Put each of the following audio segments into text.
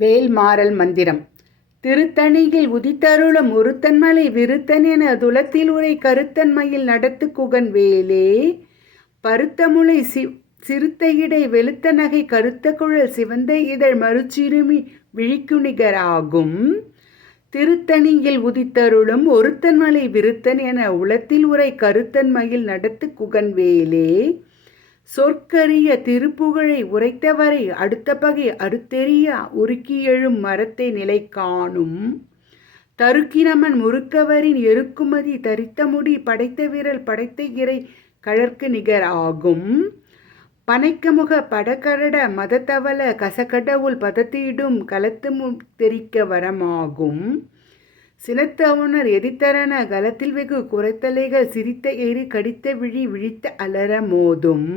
வேல்மாறல் மந்திரம். திருத்தணியில் உதித்தருளும் ஒருத்தன்மலை விருத்தனென துலத்தில் உரை கருத்தன்மையில் நடத்து குகன் வேலே. பருத்தமுலை சிறுத்தையிடை வெளுத்த நகை கருத்த குழல் சிவந்த இதழ் மறுச்சிறுமி விழிக்குணிகராகும். திருத்தணியில் உதித்தருளும் ஒருத்தன்மலை விருத்தன் என உலத்தில் உரை கருத்தன்மையில் நடத்து குகன் வேலே. சொற்கரிய திருப்புகழை உரைத்தவரை அடுத்த பகை அறுத்தெறிய உருக்கி எழும் மரத்தை நிலை காணும். தருக்கினமன் முறுக்கவரின் எருக்குமதி தரித்த முடி படைத்த விரல் படைத்த இறை கழற்கு நிகர் ஆகும். பனைக்கமுக படகரட மதத்தவல கசக்கடவுள் பதத்திடும் கலத்து தெரிக்க வரமாகும். சினத்து அவுணர் எதித்தரன கலத்தில் வெகு குறைத்தலைகள் சிரித்த ஏறி கடித்த விழி விழித்த அலர மோதும்.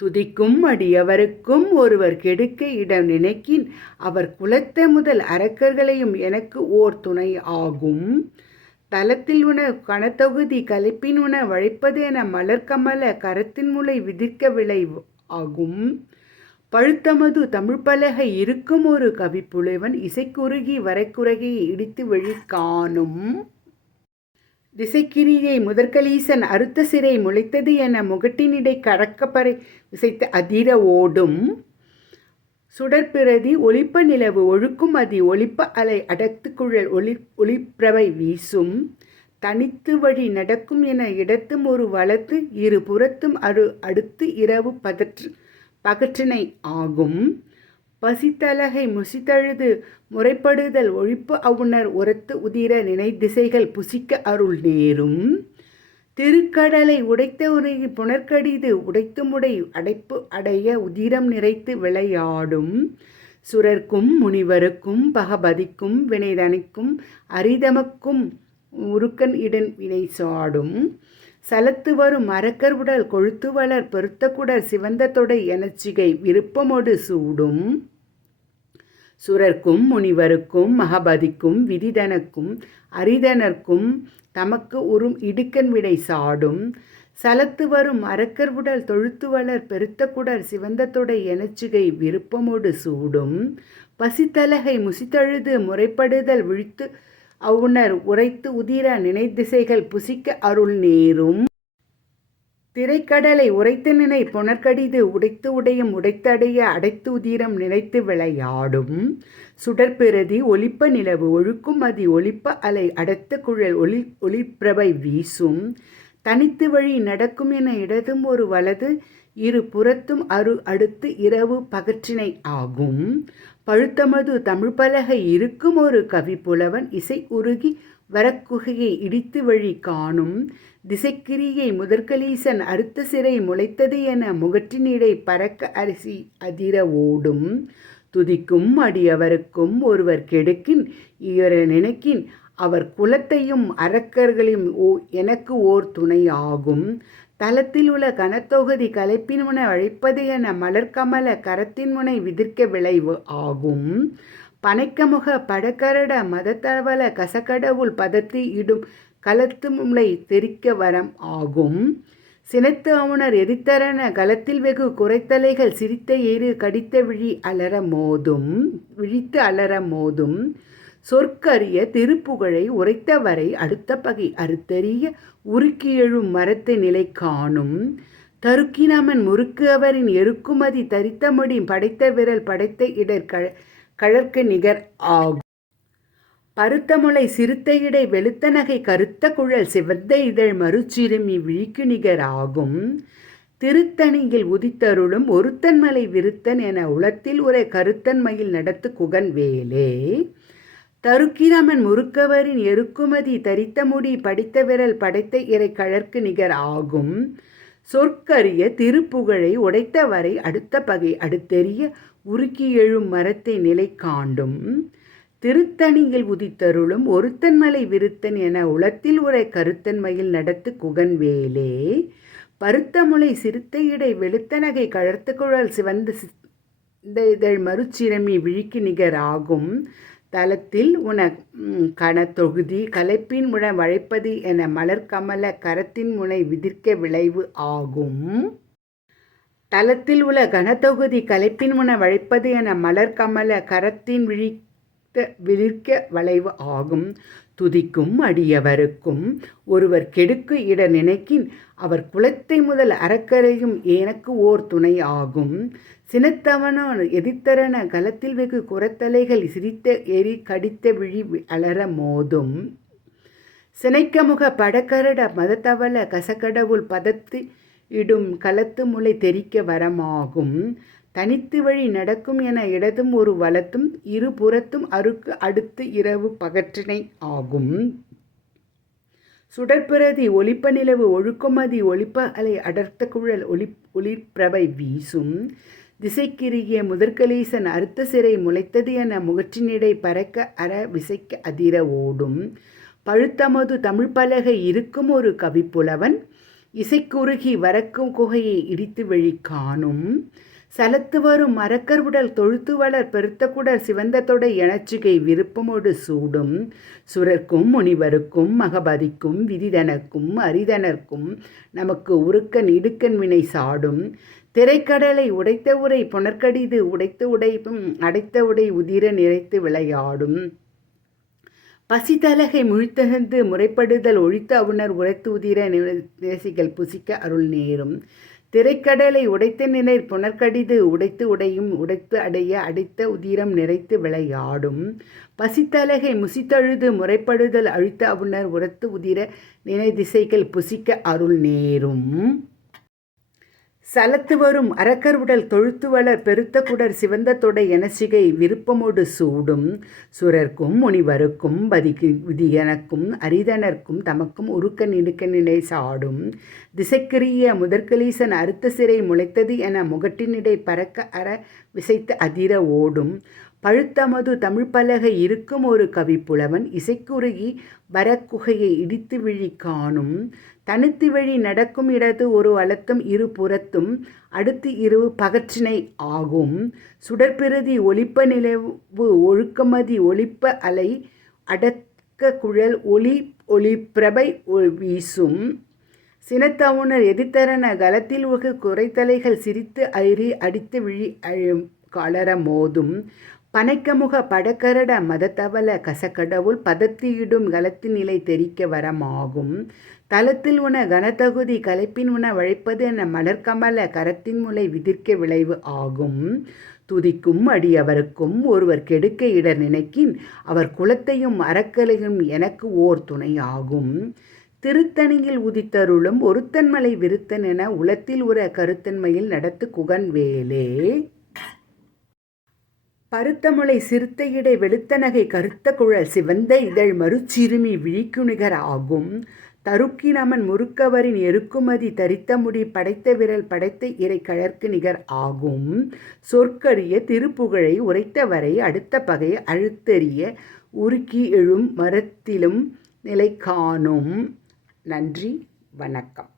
துதிக்கும் அடியவருக்கும் ஒருவர் கெடுக்க இடம் நினைக்கின் அவர் குலத்த முதல் அரக்கர்களையும் எனக்கு ஓர் துணை ஆகும். தலத்தில் உண கனத்தொகுதி கலைப்பின் உண வழைப்பது என மலர்கமல கரத்தின் முளை விதிர்க்க விளை ஆகும். பழுத்தமது தமிழ்பலகை இருக்கும் ஒரு கவிப்புலவன் இசைக்குறுகி வரைக்குறகையை இடித்து வழி காணும். திசைக்கிரியை முதற்கலீசன் அறுத்த சிறை முளைத்தது என முகட்டினிடை கடக்கப்பறை விசைத்து அதிர ஓடும். சுடற்பிரதி ஒளிப்ப நிலவு ஒழுக்கும் அதி ஒளிப்ப அலை அடத்து குழல் ஒளிப்பிரவை வீசும். தனித்து வழி நடக்கும் என இடத்தும் ஒரு வலத்து இரு புறத்தும் அடுத்து இரவு பகற்றினை ஆகும். பசித்தலகை முசித்தழுது முறைப்படுதல் ஒழிப்பு அவுணர் உரத்து உதிர நினை திசைகள் புசிக்க அருள் நேரும். திருக்கடலை உடைத்த உரையை புனர்கடிது உடைத்துமுடை அடைப்பு அடைய உதிரம் நிறைத்து விளையாடும். சுரர்க்கும் முனிவருக்கும் பகபதிக்கும் வினைதனைக்கும் அரிதமக்கும் உருக்கன் இடன் வினை சாடும். சலத்து வரும் மரக்கர் உடல் கொழுத்து வளர் பெருத்த குடர் சிவந்த தொடை எனச்சிகை விருப்பமொடு சூடும். சுரர்க்கும் முனிவருக்கும் மகபதிக்கும் விதிதனக்கும் அரிதனர்க்கும் தமக்கு உறும் இடுக்கன் விடை சாடும். சலத்து வரும் அரக்கர் உடல் தொழுத்து வளர் பெருத்த குடர் சிவந்த தொடை எனச்சிகை விருப்பமொடு சூடும். பசித்தலகை முசித்தழுது முறைப்படுதல் விழித்து அவுணர் உரைத்து உதிர நினைதிசைகள் புசிக்க அருள் நேரும். திரைக்கடலை உரைத்து நினை புனர்கடிது உடைத்து உடையும் உடைத்தடைய அடைத்து உதிரம் நினைத்து விளையாடும். சுடற்பிரதி ஒளிப்ப நிலவு ஒழுக்கும் அதி ஒளிப்ப அலை அடத்த குழல் ஒளிப்பிரபை வீசும். தனித்து வழி நடக்கும் என இடதும் ஒரு வலது இரு புறத்தும் அடுத்து இரவு பகற்றினை ஆகும். பழுத்தமது தமிழ்பலகை இருக்கும் ஒரு கவிப்புலவன் இசை உருகி வரக்குகையை இடித்து வழி காணும். திசைக்கிரியை முதற்கலீசன் அறுத்த சிறை முளைத்தது என முகற்றினிடை பறக்க அரிசி அதிர ஓடும். துதிக்கும் அடியவருக்கும் ஒருவர் கெடுக்கின் இவர நினைக்கின் அவர் குலத்தையும் அரக்கர்களையும் எனக்கு ஓர் துணை ஆகும். தலத்தில் உள்ள கனத்தொகுதி கலைப்பின் முனை அழைப்பது என மலர்கமல கரத்தின் முனை விதிர்க்க விளைவு ஆகும். பனைக்கமுக படகரட மதத்தவல கசக்கடவுள் பதத்தி இடும் கலத்து முளை தெரிக்க வரம் ஆகும். சினத்து அவுணர் எதித்தரன கலத்தில் வெகு குறைத்தலைகள் சிரித்த ஏறு கடித்த விழித்து அலற மோதும். சொற்கரிய திருப்புகழை உரைத்தவரை அடுத்த பகை அறுத்தெறிய உருக்கி எழும் மரத்தை நிலை காணும். தருக்கினமன் முறுக்கு அவரின் எருக்குமதி தரித்த முடி படைத்த விரல் படைத்த இடர் கழற்கு நிகர் ஆகும். பருத்தமுலை சிறுத்தையிடை வெளுத்த நகை கருத்த குழல் சிவந்த இதழ் மறுச்சிறுமி விழிக்கு நிகர் ஆகும். திருத்தணியில் உதித்தருளும் ஒருத்தன்மலை விருத்தன் என உலத்தில் உரை கருத்தன்மையில் நடத்து குகன் வேலே. தருக்கிரமன் முறுக்கவரின் எருக்குமதி தரித்த முடி படித்த விரல் படைத்த இறை கழற்கு நிகர் ஆகும். சொற்கரிய திருப்புகழை உடைத்தவரை அடுத்த பகை அடுத்தெறிய உருக்கி எழும் மரத்தை நிலை காண்டும். திருத்தணியில் உதித்தருளும் ஒருத்தன்மலை விருத்தன் என உலத்தில் உரை கருத்தன்மையில் நடத்து குகன் வேலே. பருத்தமுலை சிறுத்தையிடை வெளுத்த நகை கழற்று குழல் சிவந்த இதழ் மறுச்சிரமி விழிக்கு நிகர் ஆகும். தலத்தில் உன கனத்தொகுதி கலைப்பின் முன வழைப்பது என மலர்கமல கரத்தின் முனை விதிர்க்க விளைவு ஆகும். தலத்தில் உள்ள கனத்தொகுதி கலைப்பின் முன வளைப்பது என மலர் கமல கரத்தின் விழிர்க்க வளைவு ஆகும். துதிக்கும் அடியவருக்கும் ஒருவர் கெடுக்கு இட நினைக்கின் அவர் குலத்தை முதல் அறக்கரையும் எனக்கு ஓர் துணை ஆகும். சினத்தவனோ எதிர்த்தரன கலத்தில் வெகு குரத்தலைகள் சிரித்த எரி கடித்த விழி அலர மோதும். சினைக்கமுக படக்கரட மதத்தவள கசக்கடவுள் பதத்து இடும் களத்து முளை தெரிக்க வரமாகும். தனித்து வழி நடக்கும் என இடதும் ஒரு வலத்தும் இருபுறத்தும் அருக்கு அடுத்து இரவு பகற்றினை ஆகும். சுடற்பிரதி ஒளிப்ப நிலவு ஒழுக்குமதி ஒளிப்ப அலை அடர்த்த குழல் ஒளிர்பிரபை வீசும். திசைக்கிரிய முதற்கலீசன் அறுத்த சிறை முளைத்தது என முகற்றினிடை பறக்க அற விசைக்க அதிர ஓடும். பழுத்தமது தமிழ் பலகை இருக்கும் ஒரு கவிப்புலவன் இசைக்குறுகி வரக்கும் குகையை இடித்து வெளி காணும். சலத்து வரும் மரக்கர் உடல் தொழுத்து வளர் பெருத்த குடர் சிவந்த தொடை எனச்சுகை விருப்பமோடு சூடும். சுரர்க்கும் முனிவருக்கும் மகபதிக்கும் விதிதனக்கும் அரிதனர்க்கும் நமக்கு உருக்கன் இடுக்கன் வினை சாடும். திரைக்கடலை உடைத்த உரை புனர்கடிது உடைத்து உடைப்பும் அடைத்த உடை உதிர நிறைத்து விளையாடும். பசித்தலகை முழித்தகந்து முறைப்படுதல் ஒழித்து அவுணர் உரைத்து உதிர நேசிகள் புசிக்க அருள் நேரும். திரைக்கடலை உடைத்த நிலை புனர்கடிது உடைத்து உடையும் உடைத்து அடைய அடைத்த உதிரம் நிறைத்து விளையாடும். பசித்தலகை முசித்தழுது முறைப்படுதல் அழித்த அவுணர் உரைத்து உதிர நினை திசைகள் புசிக்க அருள் நேரும். சலத்து வரும் அரக்கர் உடல் தொழுத்து வளர் பெருத்த குடர் சிவந்த தொடை எனச்சிகை விருப்பமோடு சூடும். சுரர்க்கும் முனிவருக்கும் விதியனக்கும் அரிதனர்க்கும் தமக்கும் உருக்க இடுக்க நிலை சாடும். திசைக்கிரிய முதற்கலீசன் அறுத்த சிறை முளைத்தது என முகட்டினிடை பறக்க அற விசைத்து அதிர ஓடும். பழுத்தமது தமிழ் பலகை இருக்கும் ஒரு கவிப்புலவன் இசைக்குறுகி வரக்குகையை இடித்து விழி காணும். தனித்து வழி நடக்கும் இடது ஒரு வலத்தும் இரு புறத்தும் அடுத்து இரவு பகற்றினை ஆகும். சுடற்பிரதி ஒளிப்ப நிலவு ஒழுக்கமதி ஒளிப்ப அலை அடக்க குழல் ஒளிப்பிரபை வீசும். சினத்தவுணர் எதிர்த்தரன கலத்தில் உகு குறைத்தலைகள் சிரித்து ஐறி அடித்து விழி கலர மோதும். பனைக்கமுக படக்கரட மதத்தவள கசக்கடவுள் பதத்தியிடும் கலத்தின் நிலை தெரிக்க வரமாகும். தலத்தில் உன கனத்தகுதி கலைப்பின் உன வளைப்பது என மலர்கமல கரத்தின் முளை விதிர்க்க விளைவு ஆகும். துதிக்கும் அடியவருக்கும் ஒருவர் கெடுக்க இடர் நினைக்கின் அவர் குலத்தையும் அறக்கலையும் எனக்கு ஓர் துணை ஆகும். திருத்தணியில் உதித்தருளும் ஒருத்தன்மலை விருத்தன் என உலத்தில் உற கருத்தன்மையில் நடத்து குகன் வேலே. பருத்தமுளை சிறுத்த இடை வெளுத்த நகை கருத்த குழல் சிவந்த இதழ் மறுச்சிறுமி விழிக்குணிகர் ஆகும். தருக்கினமன் முறுக்கவரின் எருக்குமதி தரித்த முடி படைத்த விரல் படைத்த இறை கழற்கு நிகர் ஆகும். சொற்கரிய திருப்புகழை உரைத்தவரை அடுத்த பகை அழுத்தெறிய உருக்கி எழும் மரத்திலும் நிலை காணும். நன்றி, வணக்கம்.